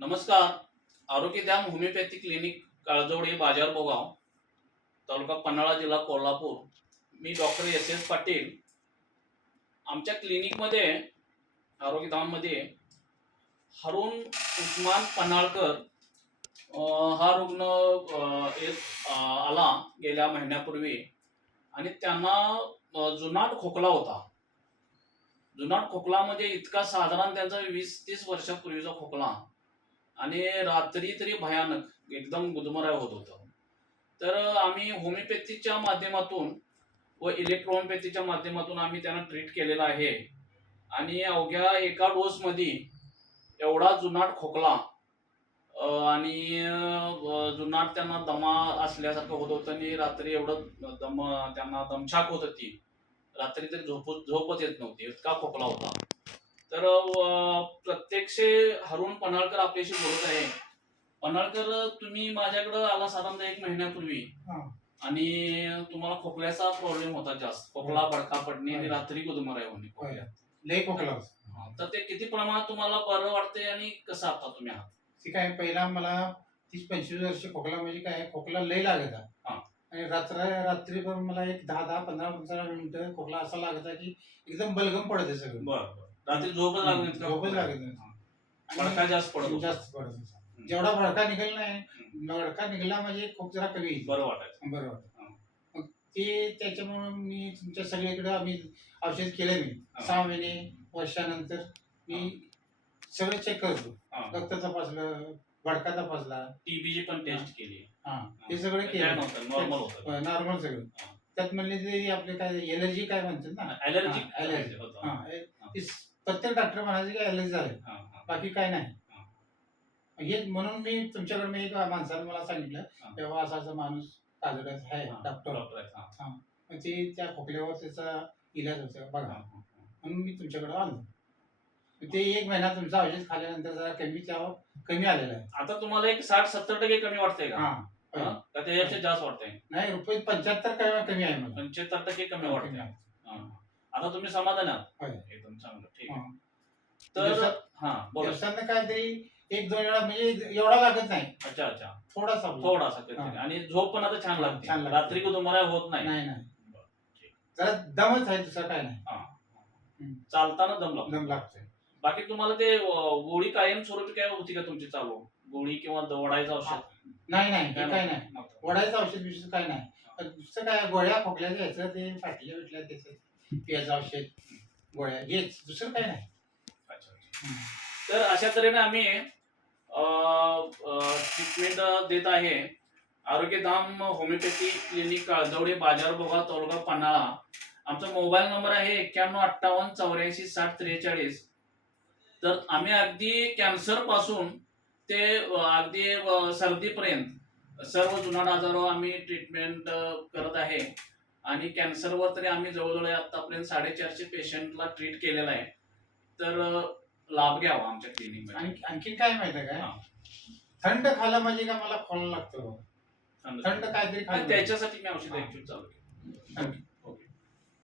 नमस्कार. Arogyadham homeopathy clinic काळजवडे बाजार बोगाव तालुका पन्हाळा जिल्हा कोल्हापूर. मी डॉक्टर एस एस पाटील. आमच्या क्लिनिकमध्ये आरोग्यधाममध्ये हरुण उस्मान पन्हाळकर हा रुग्ण एक आला गेल्या महिन्यापूर्वी. आणि त्यांना जुनाट खोकला होता. जुनाट खोकला म्हणजे इतका साधारण त्यांचा वीस तीस वर्षापूर्वीचा खोकला. आणि रात्री तरी भयानक एकदम गुदमराय होत होतं. तर आम्ही होमिओपॅथीच्या माध्यमातून व इलेक्ट्रॉनपॅथीच्या माध्यमातून आम्ही त्यांना ट्रीट केलेलं आहे. आणि अवघ्या एका डोसमध्ये एवढा जुनाट खोकला आणि जुनाट त्यांना दमा असल्यासारखं होत होतं आणि रात्री एवढं दम त्यांना दमछाक होत होती. रात्री तरी झोप झोपच येत नव्हती इतका खोकला होता. तर प्रत्यक्ष हरुण पन्हाळकर आपल्याशी बोलत आहे. पन्हाळकर तुम्ही माझ्याकडे आला साधारणतः एक महिन्यापूर्वी. हा. आणि तुम्हाला खोकल्याचा प्रॉब्लेम होता जास्त. खोकला बडका पडणे आणि होय. रात्री गुदमराय होणे खोकल्यात. लय खोकला. हा, तर ते किती प्रमाणात तुम्हाला बरं वाटते आणि कसं आता तुम्ही आहात? ती काय पहिला मला तीस पंचवीस वर्ष खोकला म्हणजे काय खोकला लय हा. आणि रात्र रात्रीभर मला एक दहा दहा पंधरा पंधरा मिनिटं खोकला असा लागायचा की एकदम बलगम पडत सगळं. बरं बरं. रात्री झोपच इतका झोपच. लागत नाही. हा. बडका जास्त पडत होता. जास्त पडत होता. जेवढा भडका निघाला नाही भडका निघाला म्हणजे खूप जरा कमी येईल. बरं वाटायचं बरं वाटतं मग ते त्याच्यामुळे मी तुमच्या सगळीकडे आम्ही औषध केलं मी हा. सहा महिने वर्षानंतर मी सगळं चेक करतो हा. रक्त तपासलं भडका तपासला टीबीची पण टेस्ट केली हा ते सगळं काय केलं नव्हतं नॉर्मल होतं नॉर्मल सगळं हा. त्यात म्हणले ते आपले काय एलर्जी काय म्हणतात ना ॲलर्जी हा, allergy. होतं हा, ए- ते प्रत्येक डॉक्टर म्हणायचे की एलर्जी झाले हा, हा. बाकी काय नाही हा. म्हणून मी तुमच्याकडे मी एक माणसाने मला हा. सांगितलं तेव्हा असा असा माणूस काजड्यात आहे हा, डॉक्टर डॉक्टर आहेत, हा. मग ते त्या खोकल्यावर त्याचा इलाज होता हा, बघा हा, हा. म्हणून मी तुमच्याकडे आलो ते एक महिना तुमचं औषध खाल्ल्यानंतर जरा कमी त्यावर कमी आलेलं आहे आता तुम्हाला एक साठ सत्तर टक्के कमी वाटतंय का हा हा? का त्याच्यापेक्षा जास्त वाटतंय नाही रुपये पंच्याहत्तर कमी आहे मला पंच्याहत्तर टक्के कमी वाटतंय. हा. आता तुम्ही समाधान आहात. होय. एकदम चांगलं ठीक आहे. हा. तर दिवसात- हा बोला. काहीतरी एक दोन वेळा म्हणजे एवढा लागत नाही. अच्छा अच्छा. थोडासा थोडासा. हा. आणि झोप पण आता छान लागते. छान लागते. रात्री को तुम्हाला होत नाही. नाही नाही. बरं, ठीक. जरा दमच आहे दुसरं काय नाही. हा. हम्म. चालताना दम लागतो. दम लागतोय. बाकी तुम्हाला ते अं, गोळी कायम स्वरूपी काय होती का तुमची चालू? गोळी किंवा दवडायचं औषध? नाही नाही काय हे काय नाही. नव्हतं. वडायचं औषध बिषध काय नाही. पण दुसरं काय गोळ्या खोकल्या घ्यायचं ते फाटल्या बिटल्या त्याचं. औषध गोळ्या हेच दुसरं काय नाही. तर अशा तऱ्हेने आम्ही ट्रीटमेंट देत आहे. आरोग्यधाम होमिओपॅथी क्लिनिक काळजवडे बाजार बोगा तालुका पन्हाळा. आमचा मोबाईल नंबर आहे एक्क्याण्णव अठ्ठावन्न चौऱ्याऐंशी साठ त्रेचाळीस. तर आम्ही अगदी कॅन्सरपासून ते अगदी सर्दीपर्यंत सर्व जुनाट आजारावर आम्ही ट्रीटमेंट करत आहे. आणि कॅन्सरवर तरी आम्ही जवळजवळ आतापर्यंत साडेचारशे पेशंटला ट्रीट केलेलं आहे. तर लाभ घ्यावा आमच्या क्लिनिकमध्ये आणि आणखी काय माहिती काय. थंड खाल्लं म्हणजे का मला खोला लागतो? थंड. काहीतरी त्याच्यासाठी मी औषध चालू.